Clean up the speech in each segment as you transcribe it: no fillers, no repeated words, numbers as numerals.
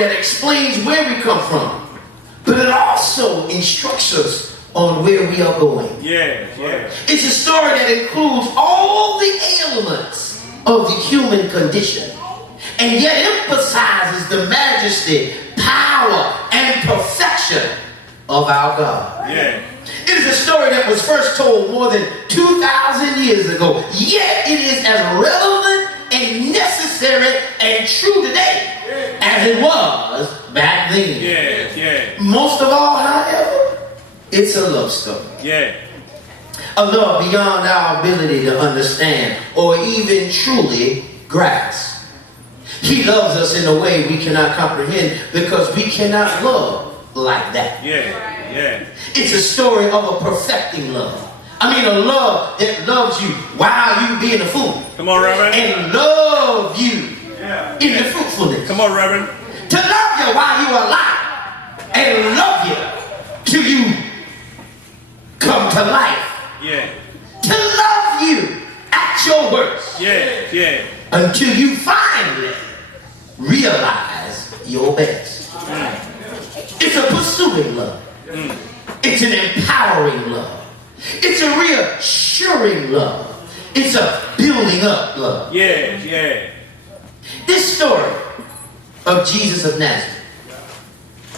that explains where we come from, but it also instructs us on where we are going. It's a story that includes all the ailments of the human condition, and yet emphasizes the majesty, power, and perfection of our God. It is a story that was first told more than 2,000 years ago, yet it is as relevant and necessary and true today as it was back then. Most of all, however, it's a love story. A love beyond our ability to understand or even truly grasp. He loves us in a way we cannot comprehend because we cannot love like that. It's a story of a perfecting love. I mean, a love that loves you while you being a fool. Come on, Reverend. And love you in the fruitfulness. Come on, Reverend. To love you while you are alive. And love you till you come to life. To love you at your worst. Until you finally realize your best. It's a pursuing love. It's an empowering love. It's a reassuring love. It's a building up love. This story of Jesus of Nazareth.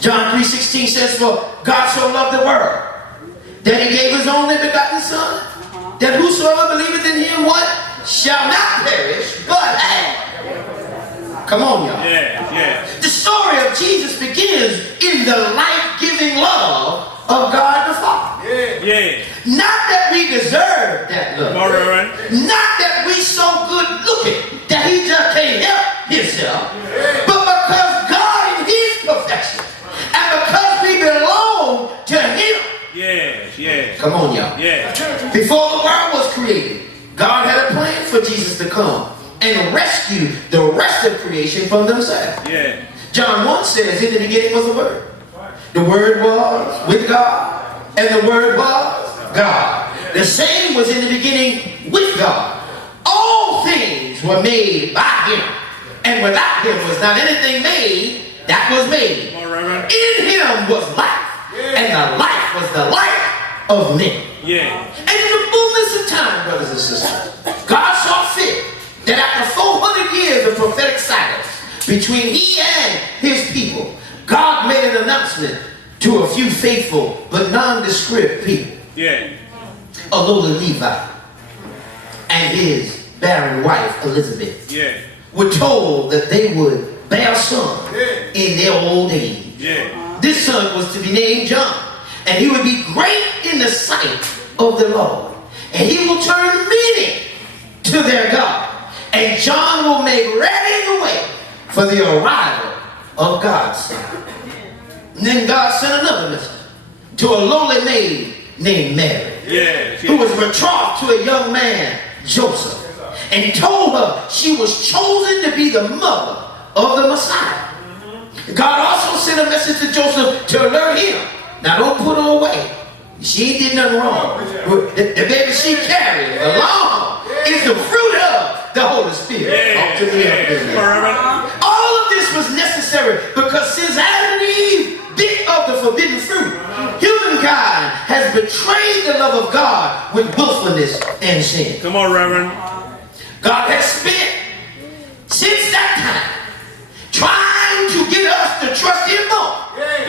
John 3:16 says, for God so loved the world that he gave his only begotten Son, that whosoever believeth in him, what? Shall not perish, but have. Come on, y'all. The story of Jesus begins in the life-giving love of God the Father. Not that we deserve that love. Not that we so good looking that he just can't help himself. But because God in his perfection, and because we belong to him. Come on, y'all. Before the world was created, God had a plan for Jesus to come and rescue the rest of creation from themselves. John 1 says, in the beginning was the Word. The Word was with God, and the Word was God. The same was in the beginning with God. All things were made by him, and without him was not anything made that was made. In him was life, and the life was the light of men. And in the fullness of time, brothers and sisters, God saw fit that after 400 years of prophetic silence between he and his people, God made an announcement to a few faithful but nondescript people. A lowly Levi and his barren wife Elizabeth were told that they would bear a son in their old age. This son was to be named John, and he would be great in the sight of the Lord, and he will turn many to their God, and John will make ready the way for the arrival of God's Son. And then God sent another message to a lowly maid named Mary, who was betrothed to a young man, Joseph, and told her she was chosen to be the mother of the Messiah. God also sent a message to Joseph to alert him. Now don't put her away. She did nothing wrong. The baby she carried along is the fruit of the Holy Spirit. All of this was necessary because since Adam and Eve bit of the forbidden fruit, humankind has betrayed the love of God with willfulness and sin. Come on, Reverend. God has spent since that time trying to get us to trust him more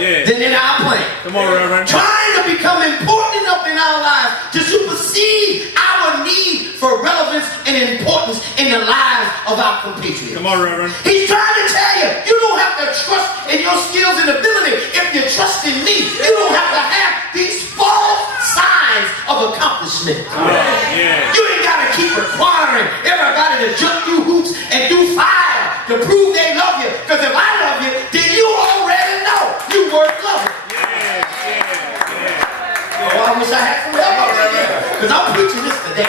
than in our plan. Come on, Reverend. Trying to become important enough in our lives to supersede our need for relevance and importance in the lives of our compatriots. Come on, Reverend. He's trying to tell you, you don't have to trust in your skills and ability if you trust in me. You don't have to have these false signs of accomplishment. You ain't got to keep requiring everybody to jump through hoops and do fire to prove they love you. Because if I love you, then you already know you worth loving. Oh, I wish I had some help already. Because I'm preaching this today.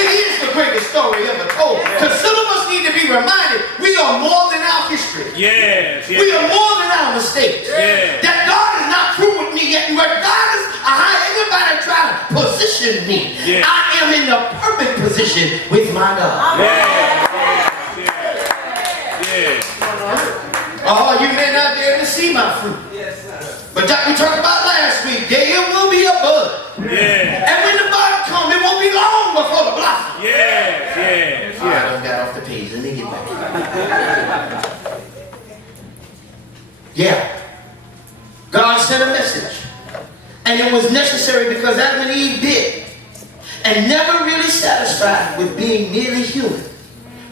It is the greatest story ever told. Because some of us need to be reminded we are more than our history. We are more than our mistakes. That God is not through with me yet. And regardless of how everybody try to position me, I am in the perfect position with my God. Oh, you may not be able to see my fruit. Yes, sir. But that we talked about last week, there will be a bud. Yeah. And when the bud comes, it won't be long before the blossom. Yes, yes, I done got off the page. Let me get back. Yeah. God sent a message. And it was necessary because Adam and Eve did. And never really satisfied with being merely human.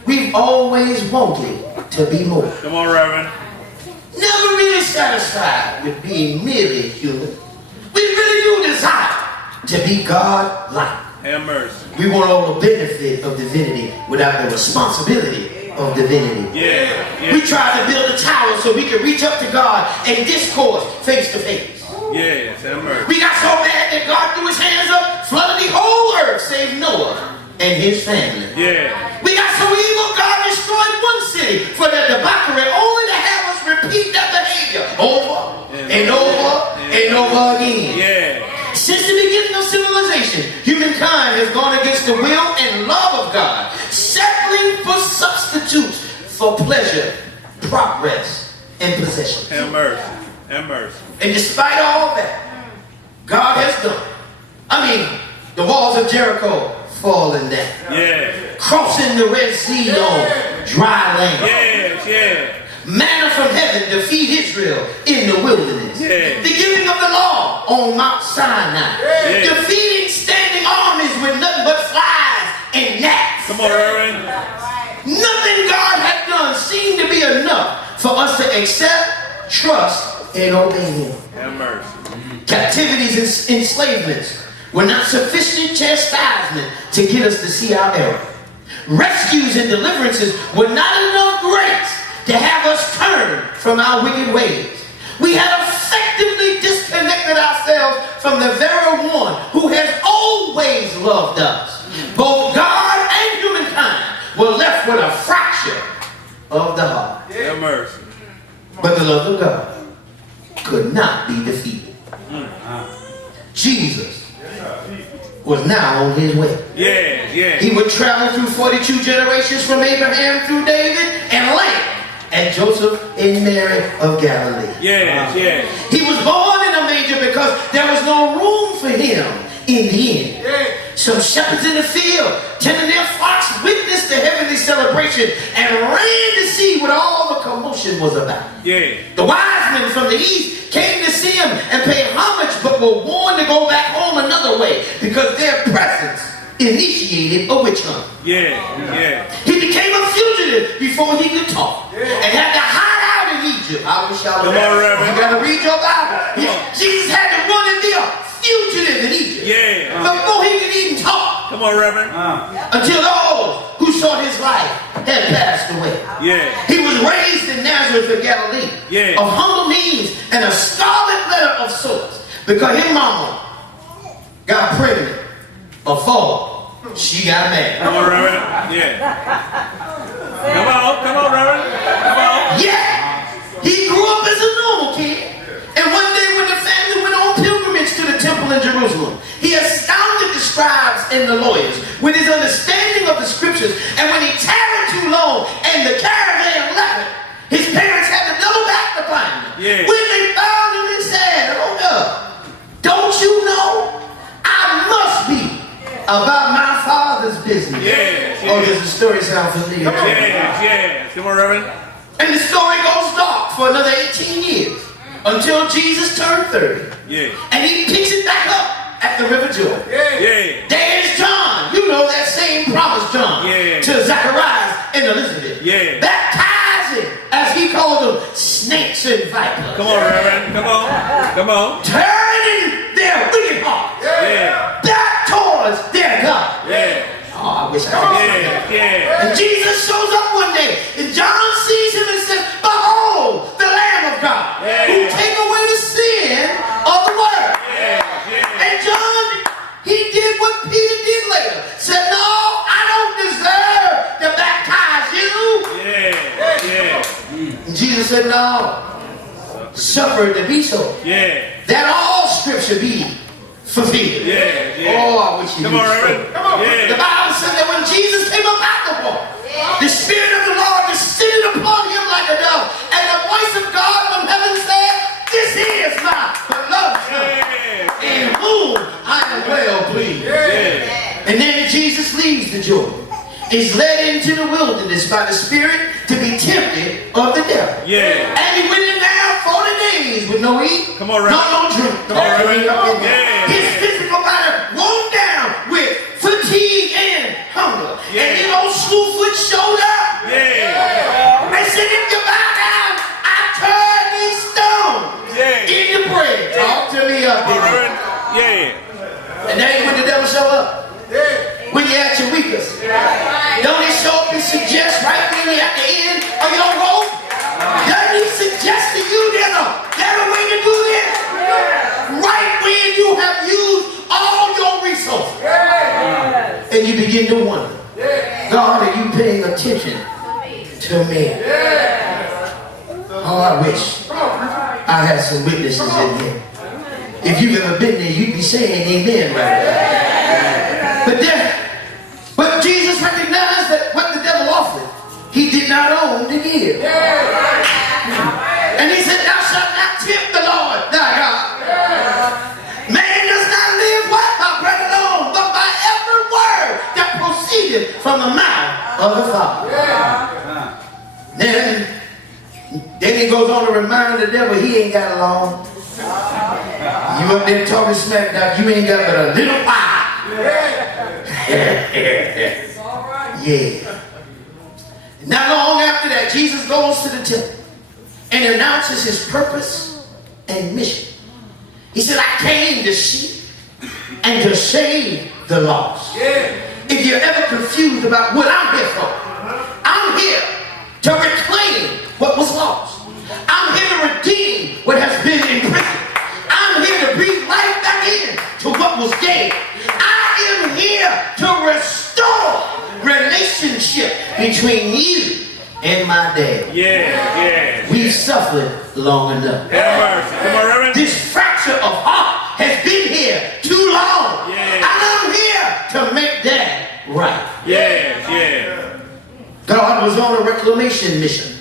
We've always wanted to be more. Come on, Reverend. Never really satisfied with being merely human. We really do desire to be God-like. Have mercy. We want all the benefit of divinity without the responsibility of divinity. Yeah, yeah. We try to build a tower so we can reach up to God and discourse face to face. Yes, have mercy. We got so mad that God threw his hands up, flooded the whole earth, save Noah and his family. Yeah. We got so evil, God destroyed one city for their debauchery, only to have us repeat that behavior over and over and over again. Yeah. Since the beginning of civilization, humankind has gone against the will and love of God, settling for substitutes for pleasure, progress, and possession. Have mercy. Have mercy. And despite all that, God has done. I mean, the walls of Jericho falling down. Yeah. Crossing the Red Sea on dry land. Yes, yeah. Manna from heaven to feed Israel in the wilderness. Yeah. The giving of the law on Mount Sinai. Yeah. Defeating standing armies with nothing but flies and gnats. Come on, Reverend. Nothing God had done seemed to be enough for us to accept, trust, and obey him. Have mercy. Captivities and enslavements were not sufficient chastisement to get us to see our error. Rescues and deliverances were not enough grace to have us turn from our wicked ways. We had effectively disconnected ourselves from the very one who has always loved us. Both God and humankind were left with a fracture of the heart. Have mercy. But the love of God could not be defeated. Jesus was now on his way. Yeah, yeah. He would travel through 42 generations from Abraham through David and land at Joseph and Mary of Galilee. Yes, yes. He was born in a manger because there was no room for him in the inn. Some shepherds in the field, tending their flocks, witnessed the heavenly celebration and ran to see what all the commotion was about. Yeah. The wise men from the east came to see him and pay homage, but were warned to go back home another way because their presence initiated a witch hunt. Yeah, yeah. He became a fugitive before he could talk and had to hide out in Egypt. I wish y'all would. Come on, Reverend. You got to read your Bible. Jesus had to run and be a fugitive in Egypt. Yeah. Before he could even talk. Come on, Reverend. Until those who saw his life had passed away. Yeah. He was raised in Nazareth of Galilee. Yeah. Of humble means and a scarlet letter of sorts. Because his mama got pregnant before she got married. Come on, Reverend. Yeah. Come on, Reverend. Come on. Yeah. He grew up as a normal kid. And one day when the family went on pilgrimage to the temple in Jerusalem, he astounded the scribes and the lawyers with his understanding of the scriptures. And when he tarried too long and the caravan left him, his parents had to double back to find him. Yeah. When they found him, they said, "Hold up, don't you know I must be about my father's business?" Yeah, Oh, yeah. does the story sound familiar? Yeah, yeah. Come on, Reverend. And the story goes dark for another 18 years until Jesus turned 30. Yeah. And he picks it back up at the River Jordan. Yeah. There's John. You know that same promised John. Yeah. To Zacharias and Elizabeth. Yeah. Baptizing, as he called them, snakes and vipers. Come on, Reverend. Come on. Come on. Turning their wicked hearts Yeah. back towards their God. Yeah. Oh, I wish I could say that. Yeah. Yeah. And Jesus shows up one day, and John sees him and says, "Behold, the Lamb of God, Yeah. who take away the sin of the world." Yeah. Yeah. And John, he did what Peter did later. Said, "No, I don't deserve to baptize you." Yeah. Yeah. And Jesus said, "No, suffer it to be so, Yeah. that all scripture be fulfilled." Yeah. Yeah. Oh, I wish you Come knew on, the Reverend. story. The Yeah. Bible said that when Jesus came up out the water, The Spirit of the Lord descended upon him like a dove. And the voice of God from heaven said, this is my beloved Son, in whom I am well pleased. And then Jesus leaves the Jordan. Is led into the wilderness by the Spirit to be tempted of the devil. And he went in there 40 days with no eat, Come on, Reverend. no drink. His physical body worn down with fatigue and hunger. And then old Slewfoot showed up. They said, if you bow down, I turn these stones into bread. Talk to me up here. And that ain't when the devil show up. When you're at your weakest. Don't he show up and suggest right when you're at the end of your rope? Doesn't he suggest to you there's a better way to do this? Right when you have used all your resources. And you begin to wonder, God, are you paying attention to me? Oh, I wish I had some witnesses in here. If you've ever been there, you'd be saying amen right there. But Jesus recognized that what the devil offered, he did not own to give. And he said, thou shalt not tempt the Lord thy God. Man does not live what? By bread alone, but by every word that proceeded from the mouth of the Father. Then he goes on to remind the devil he ain't got long. You up there talking smack talk, you ain't got but a little while. Not long after that, Jesus goes to the temple and announces his purpose and mission. He said, I came to seek and to save the lost. If you're ever confused about what I'm here for, I'm here to reclaim what was lost. I'm here to redeem what has been imprisoned. I'm here to breathe life back in to what was dead. I am here to restore relationship between you and my dad. We've suffered long enough. Come on, Reverend. This fracture of heart has been here too long. And I'm here to make that right. God was on a reclamation mission.